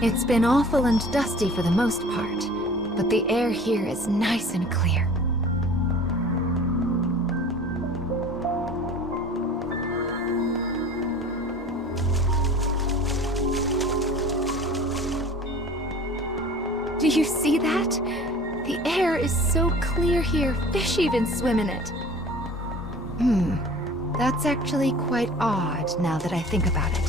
It's been awful and dusty for the most part, but the air here is nice and clear. Do you see that? The air is so clear here, fish even swim in it. That's actually quite odd now that I think about it.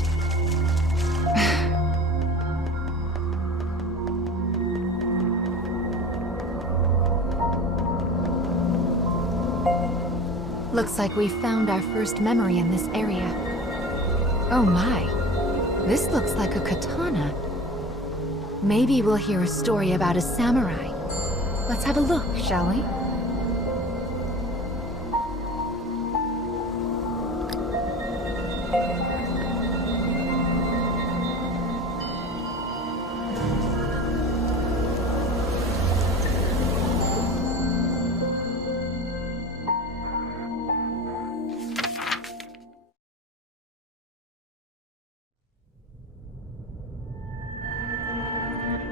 Looks like we found our first memory in this area. Oh my, this looks like a katana. Maybe we'll hear a story about a samurai. Let's have a look, shall we?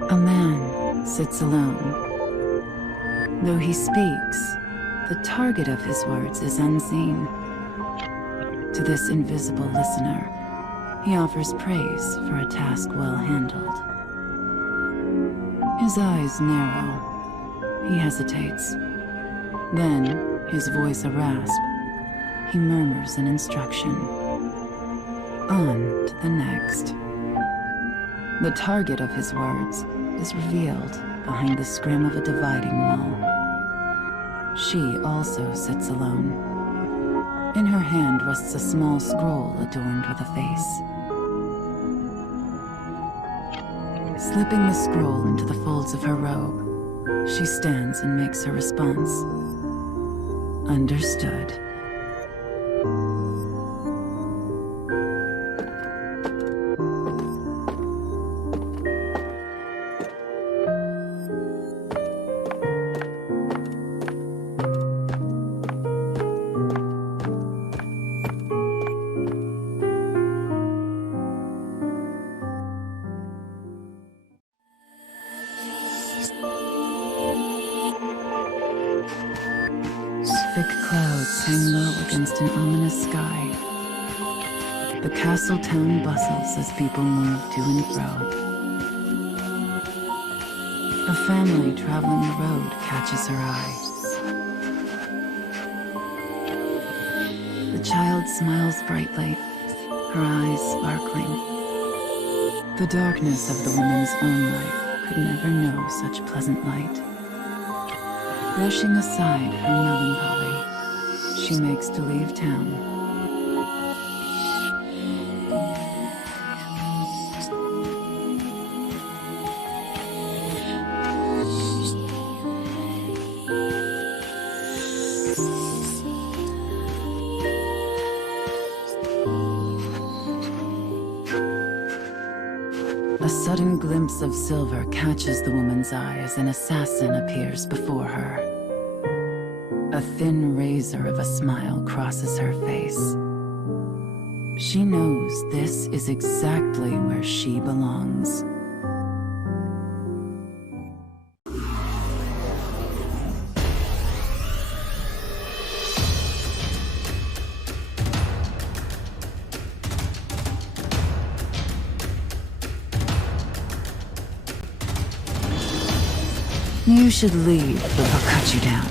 A man sits alone. Though he speaks, the target of his words is unseen. To this invisible listener, he offers praise for a task well handled. His eyes narrow. He hesitates. Then, his voice a rasp, he murmurs an instruction. On to the next. The target of his words is revealed behind the scrim of a dividing wall. She also sits alone. In her hand rests a small scroll adorned with a face. Slipping the scroll into the folds of her robe, she stands and makes her response. Understood. Thick clouds hang low against an ominous sky. The castle town bustles as people move to and fro. A family traveling the road catches her eye. The child smiles brightly, her eyes sparkling. The darkness of the woman's own life could never know such pleasant light. Brushing aside her melancholy, she makes to leave town. A sudden glimpse of silver catches the woman's eye as an assassin appears before her. A thin razor of a smile crosses her face. She knows this is exactly where she belongs. You should leave, or they'll cut you down.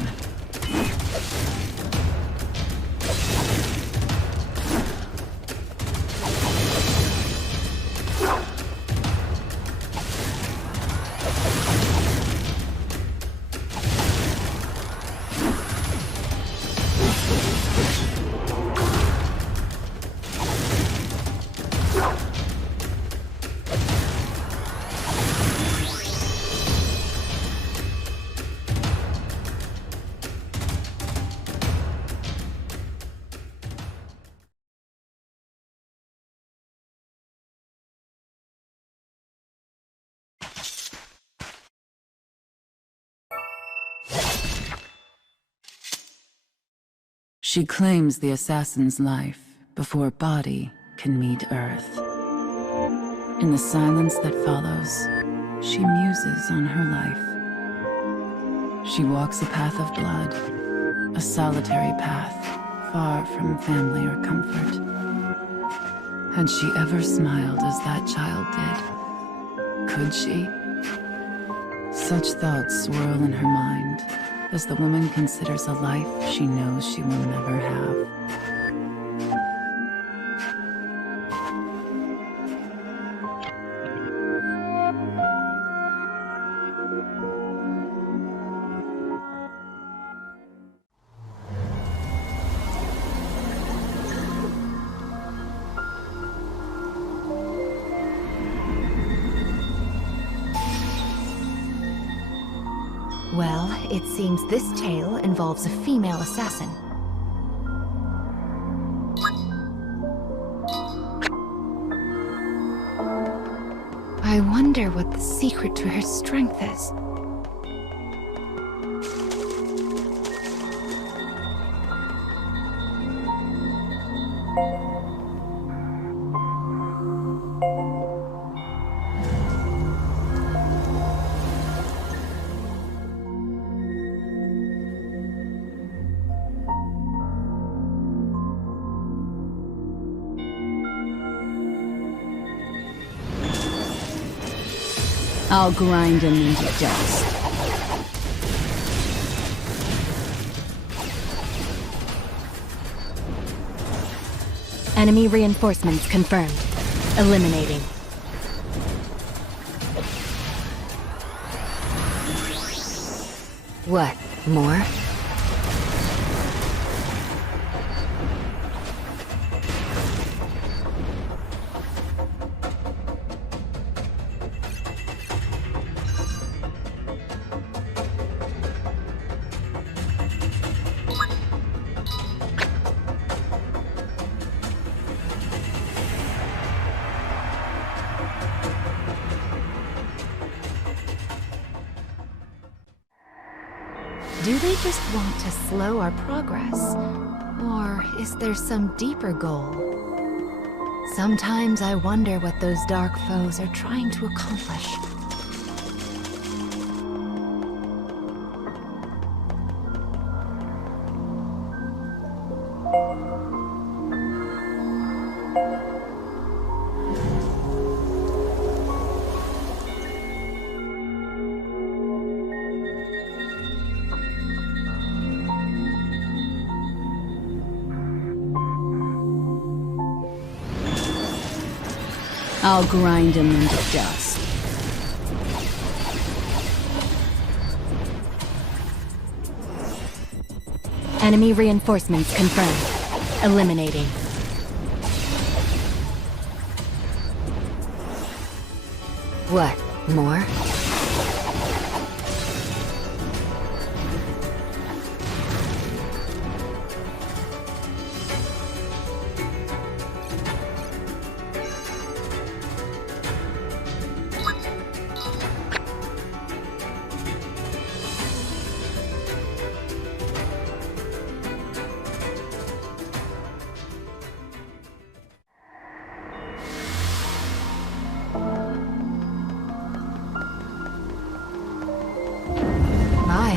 She claims the assassin's life before body can meet Earth. In the silence that follows, she muses on her life. She walks a path of blood, a solitary path, far from family or comfort. Had she ever smiled as that child did? Could she? Such thoughts swirl in her mind as the woman considers a life she knows she will never have. Well, it seems this tale involves a female assassin. I wonder what the secret to her strength is. I'll grind him into dust. Enemy reinforcements confirmed. Eliminating. What, more? Do they just want to slow our progress? Or is there some deeper goal? Sometimes I wonder what those dark foes are trying to accomplish. I'll grind him into dust. Enemy reinforcements confirmed. Eliminating. What, more?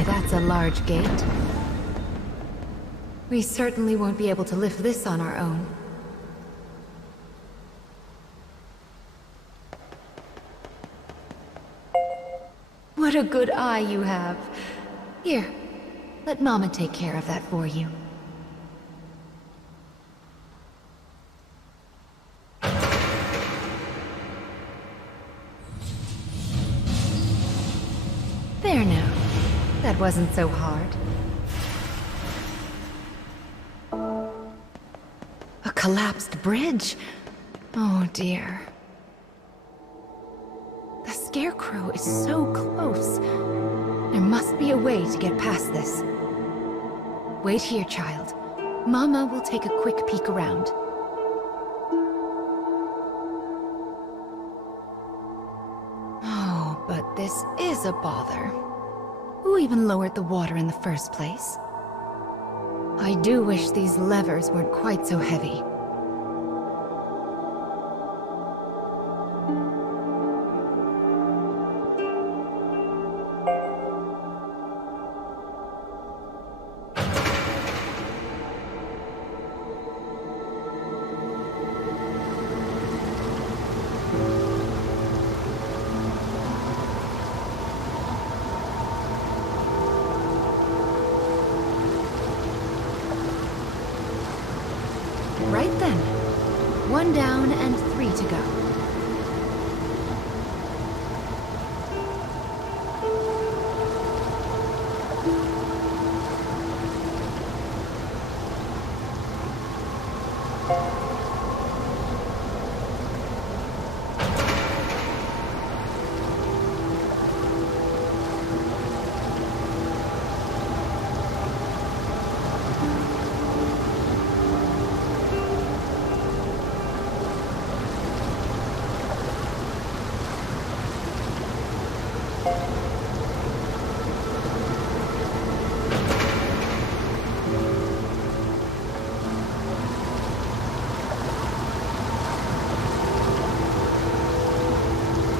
That's a large gate. We certainly won't be able to lift this on our own. What a good eye you have. Here, let Mama take care of that for you. There now. That wasn't so hard. A collapsed bridge? Oh dear. The Scarecrow is so close. There must be a way to get past this. Wait here, child. Mama will take a quick peek around. Oh, but this is a bother. Who even lowered the water in the first place? I do wish these levers weren't quite so heavy. One down and 3 to go.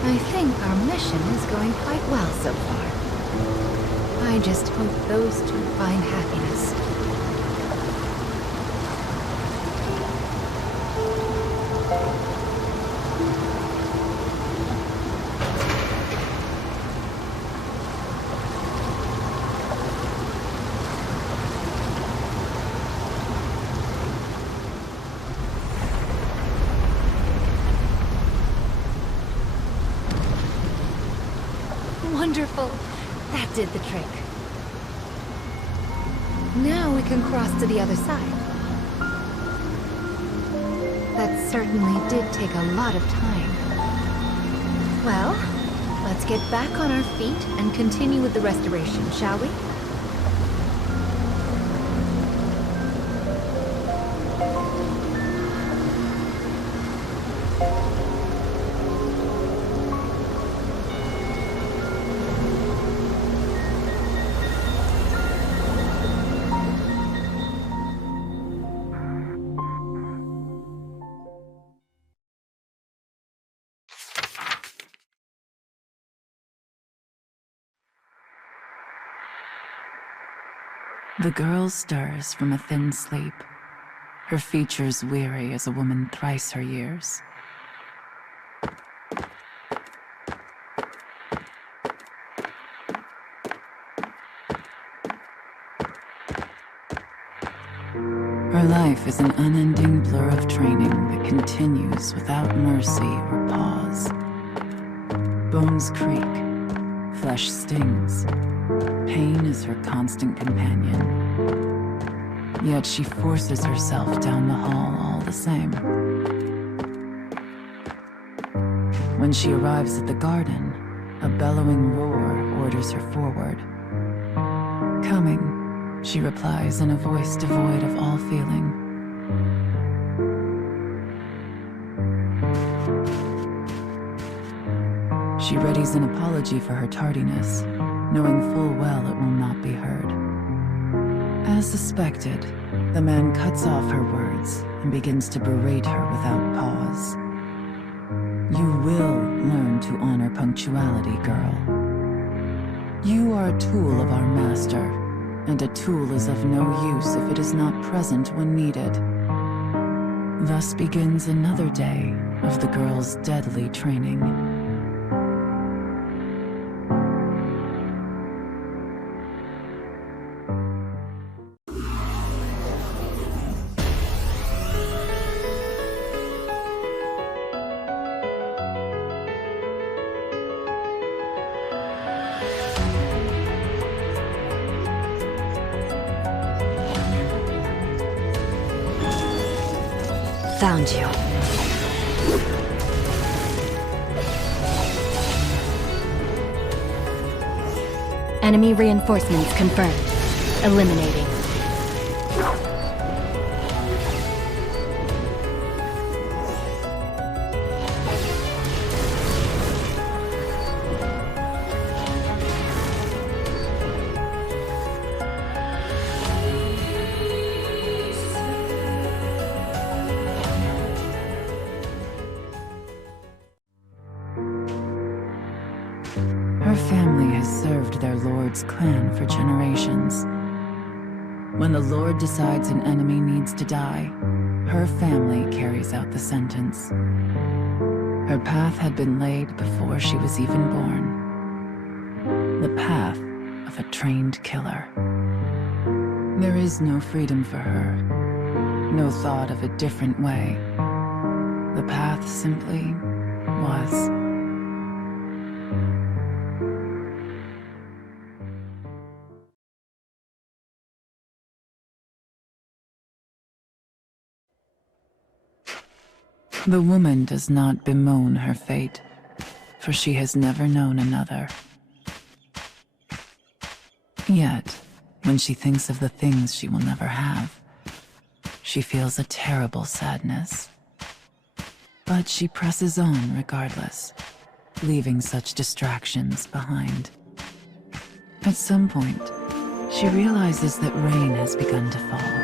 I think our mission is going quite well so far. I just hope those two find happiness. Wonderful! That did the trick. Now we can cross to the other side. That certainly did take a lot of time. Well, let's get back on our feet and continue with the restoration, shall we? The girl stirs from a thin sleep, her features weary as a woman thrice her years. Her life is an unending blur of training that continues without mercy or pause. Bones creak, flesh stings. Pain is her constant companion. Yet she forces herself down the hall all the same. When she arrives at the garden, a bellowing roar orders her forward. Coming, she replies in a voice devoid of all feeling. She readies an apology for her tardiness, knowing full well it will not be heard. As suspected, the man cuts off her words and begins to berate her without pause. You will learn to honor punctuality, girl. You are a tool of our master, and a tool is of no use if it is not present when needed. Thus begins another day of the girl's deadly training. Found you. Enemy reinforcements confirmed. Eliminating. Her family has served their lord's clan for generations. When the lord decides an enemy needs to die, her family carries out the sentence. Her path had been laid before she was even born. The path of a trained killer. There is no freedom for her, no thought of a different way. The path simply was. The woman does not bemoan her fate, for she has never known another. Yet, when she thinks of the things she will never have, she feels a terrible sadness. But she presses on regardless, leaving such distractions behind. At some point, she realizes that rain has begun to fall.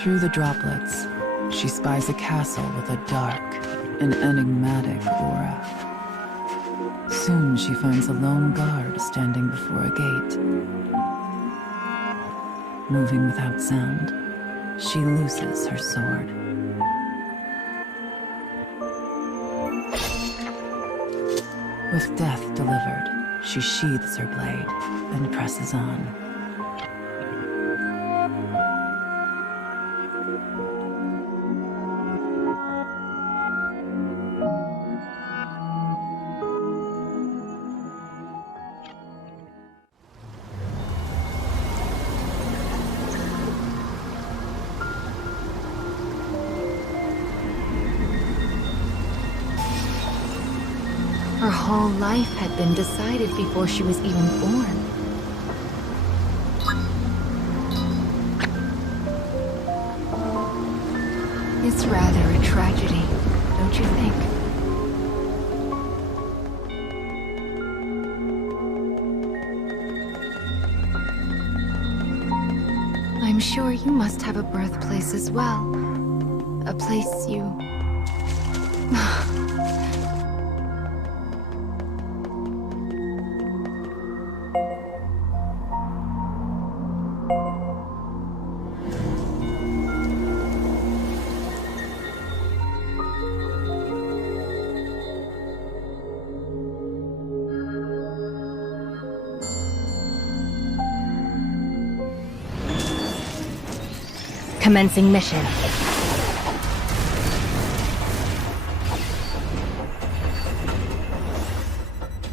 Through the droplets, she spies a castle with a dark and enigmatic aura. Soon she finds a lone guard standing before a gate. Moving without sound, she looses her sword. With death delivered, she sheathes her blade and presses on. Her whole life had been decided before she was even born. It's rather a tragedy, don't you think? I'm sure you must have a birthplace as well. A place you... Commencing mission.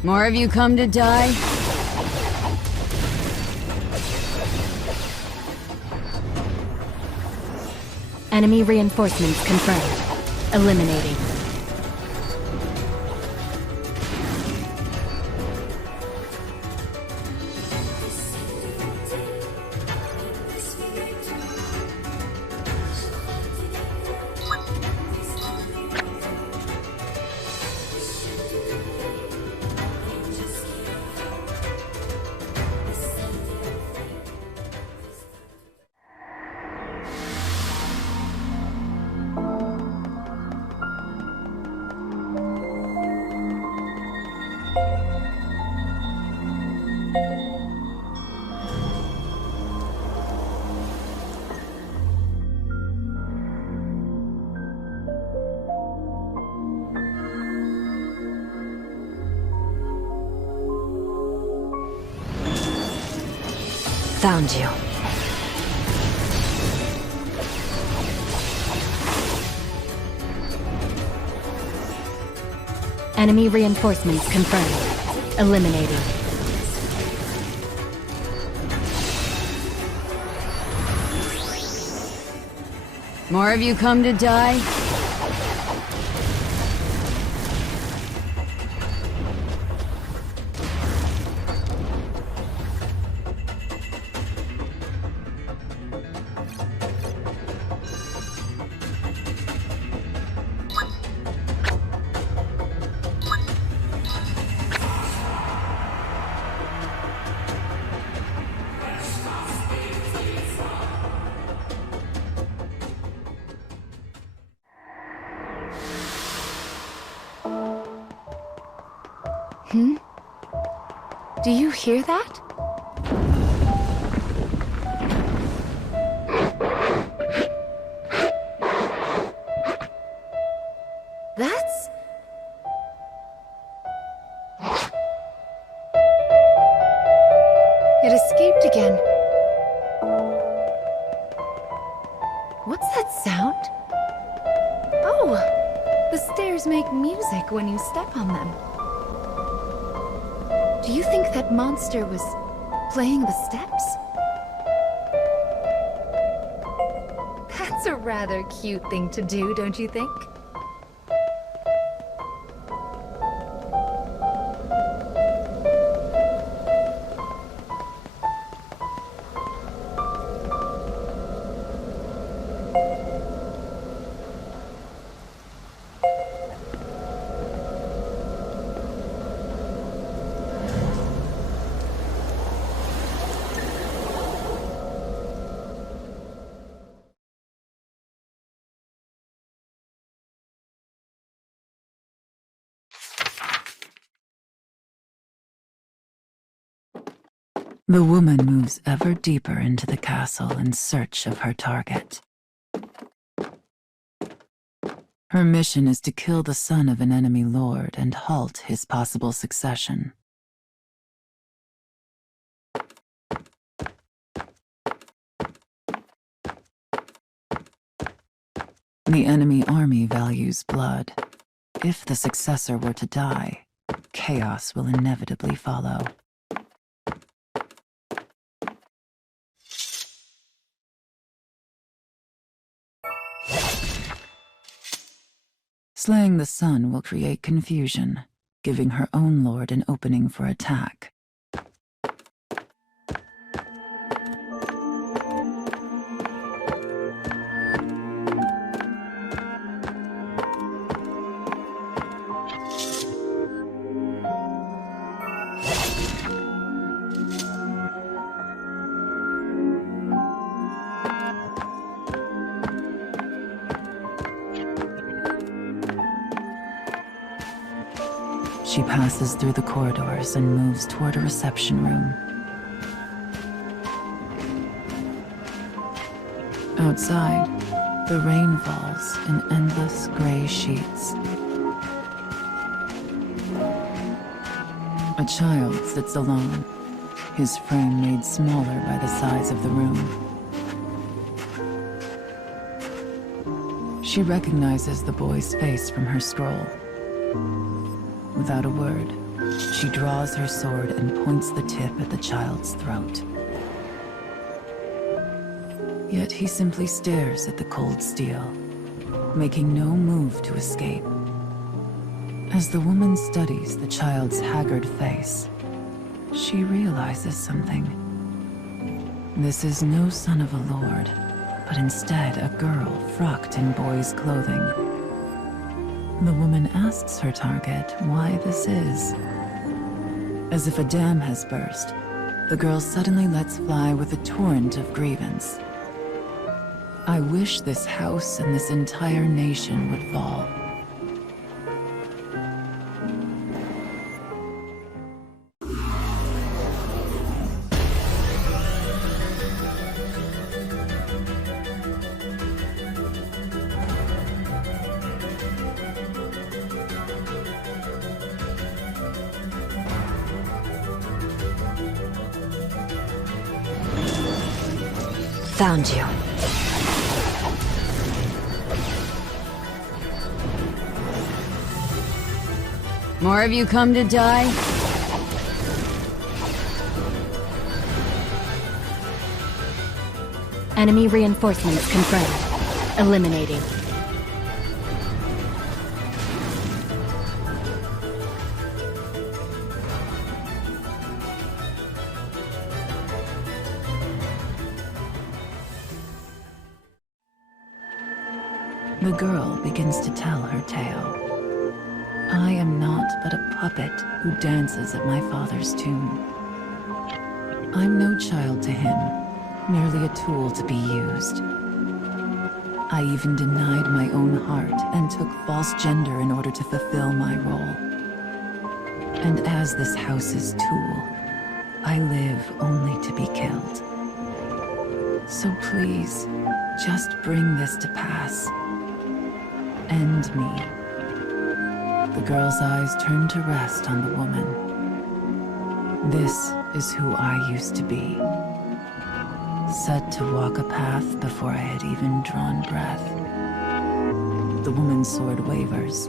More of you come to die? Enemy reinforcements confirmed. Eliminating. Found you. Enemy reinforcements confirmed. Eliminating. More of you come to die? Do you hear that? That's... It escaped again. What's that sound? Oh! monsters make music when you step on them. Do you think that monster was playing the steps? That's a rather cute thing to do, don't you think? The woman moves ever deeper into the castle in search of her target. Her mission is to kill the son of an enemy lord and halt his possible succession. The enemy army values blood. If the successor were to die, chaos will inevitably follow. Slaying the son will create confusion, giving her own lord an opening for attack. She passes through the corridors and moves toward a reception room. Outside, the rain falls in endless gray sheets. A child sits alone, his frame made smaller by the size of the room. She recognizes the boy's face from her scroll. Without a word, she draws her sword and points the tip at the child's throat. Yet he simply stares at the cold steel, making no move to escape. As the woman studies the child's haggard face, she realizes something. This is no son of a lord, but instead a girl frocked in boy's clothing. The woman asks her target why this is. As if a dam has burst, the girl suddenly lets fly with a torrent of grievance. I wish this house and this entire nation would fall. Found you. More of you come to die? Enemy reinforcements confirmed. Eliminating. The girl begins to tell her tale. I am not but a puppet who dances at my father's tune. I'm no child to him, merely a tool to be used. I even denied my own heart and took false gender in order to fulfill my role. And as this house's tool, I live only to be killed. So please, just bring this to pass. End me. The girl's eyes turn to rest on the woman. This is who I used to be. Set to walk a path before I had even drawn breath. The woman's sword wavers,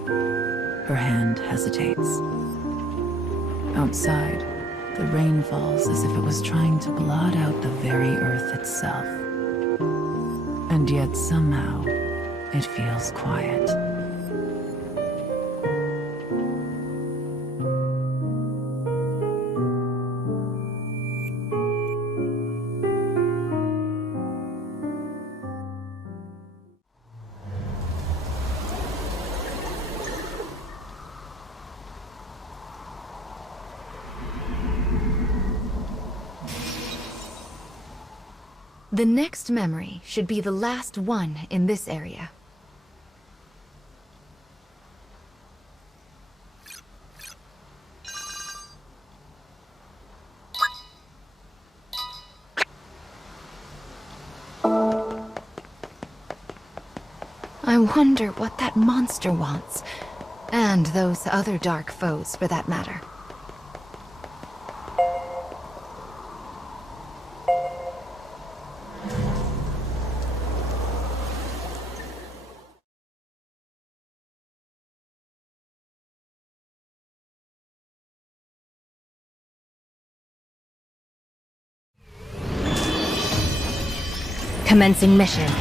Her hand hesitates. Outside, the rain falls as if it was trying to blot out the very earth itself. And yet somehow, it feels quiet. The next memory should be the last one in this area. I wonder what that monster wants, and those other dark foes for that matter. Commencing mission.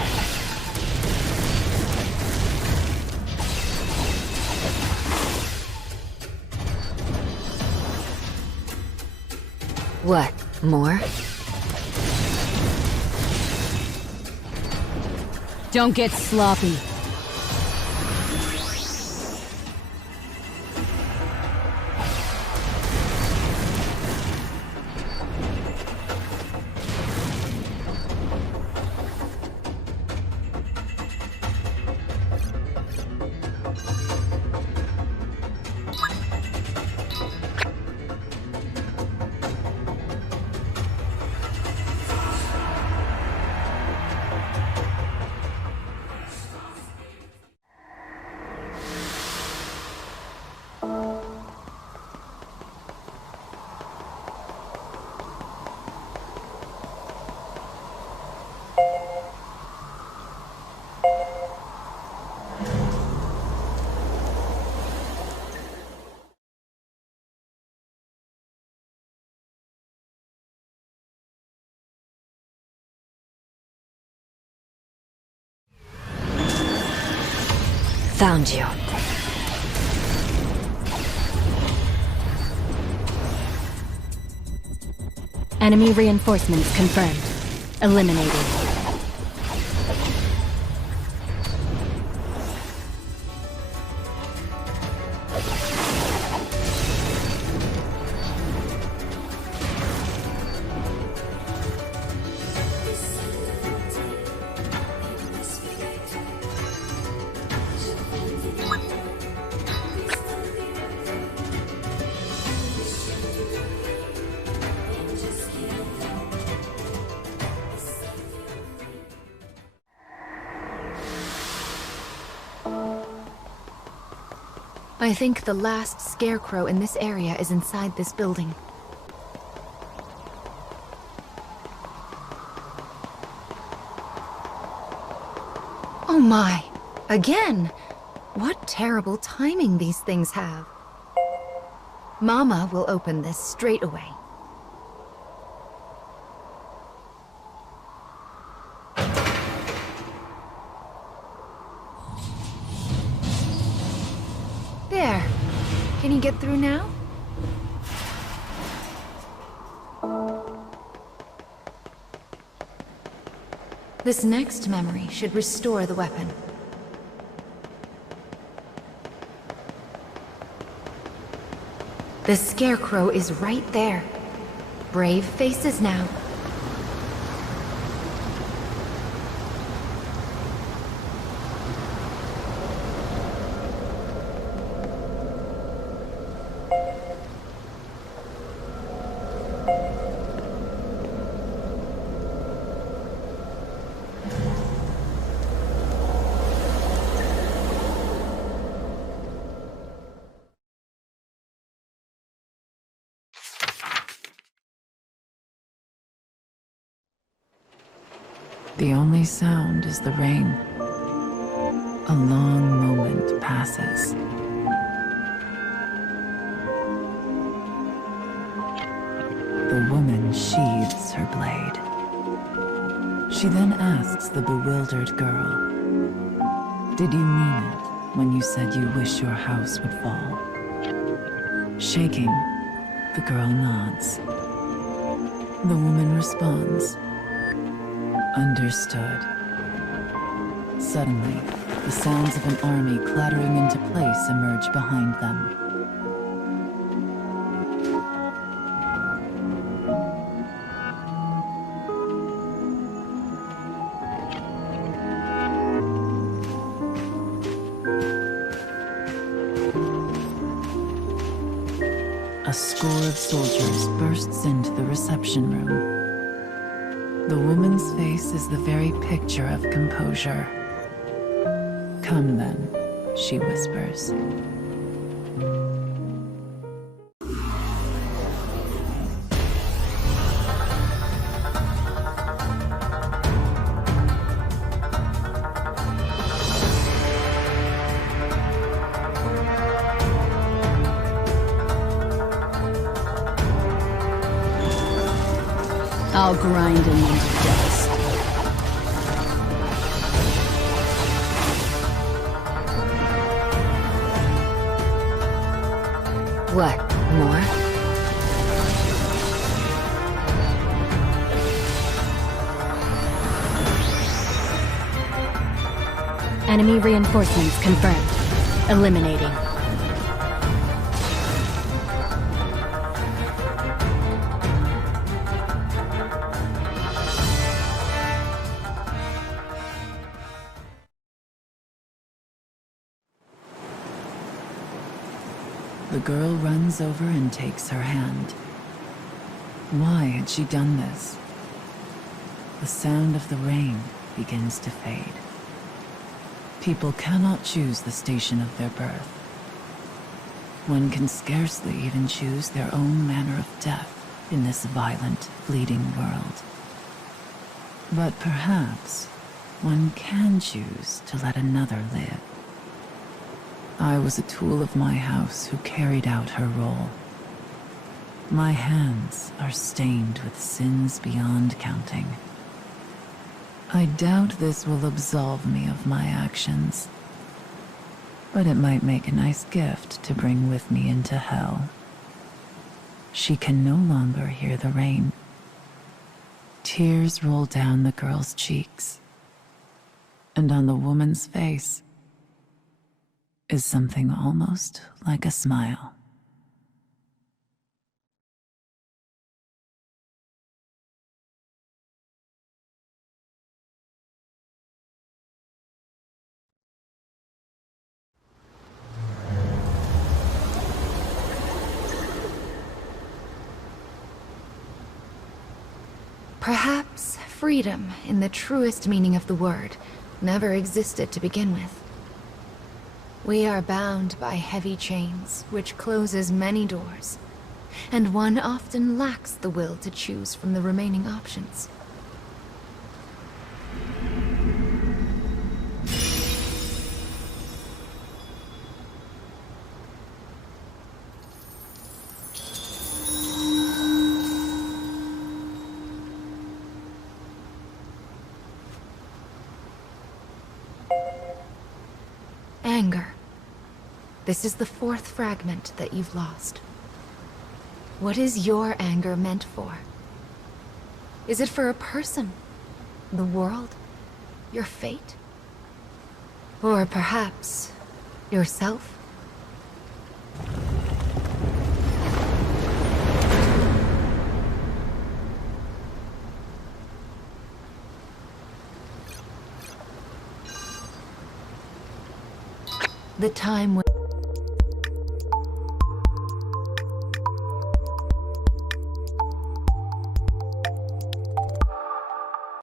What, more? Don't get sloppy. Found you. Enemy reinforcements confirmed. Eliminated. I think the last scarecrow in this area is inside this building. Oh my! Again! What terrible timing these things have. Mama will open this straight away. There. Can you get through now? This next memory should restore the weapon. The scarecrow is right there. Brave faces now. The only sound is the rain. A long moment passes. and sheathes her blade. She then asks the bewildered girl, "Did you mean it when you said you wish your house would fall?" Shaking, the girl nods. The woman responds, "Understood." Suddenly, the sounds of an army clattering into place emerge behind them. A score of soldiers bursts into the reception room. The woman's face is the very picture of composure. "Come then," she whispers. I'll grind him into dust. What, more? Enemy reinforcements confirmed. Eliminating. The girl runs over and takes her hand. Why had she done this? The sound of the rain begins to fade. People cannot choose the station of their birth. One can scarcely even choose their own manner of death in this violent, fleeting world. But perhaps one can choose to let another live. I was a tool of my house who carried out her role. My hands are stained with sins beyond counting. I doubt this will absolve me of my actions, but it might make a nice gift to bring with me into hell. She can no longer hear the rain. Tears roll down the girl's cheeks, and on the woman's face is something almost like a smile. Perhaps freedom, in the truest meaning of the word, never existed to begin with. We are bound by heavy chains, which closes many doors, and one often lacks the will to choose from the remaining options. Anger. This is the fourth fragment that you've lost. What is your anger meant for? Is it for a person? The world? Your fate? Or perhaps yourself? The time when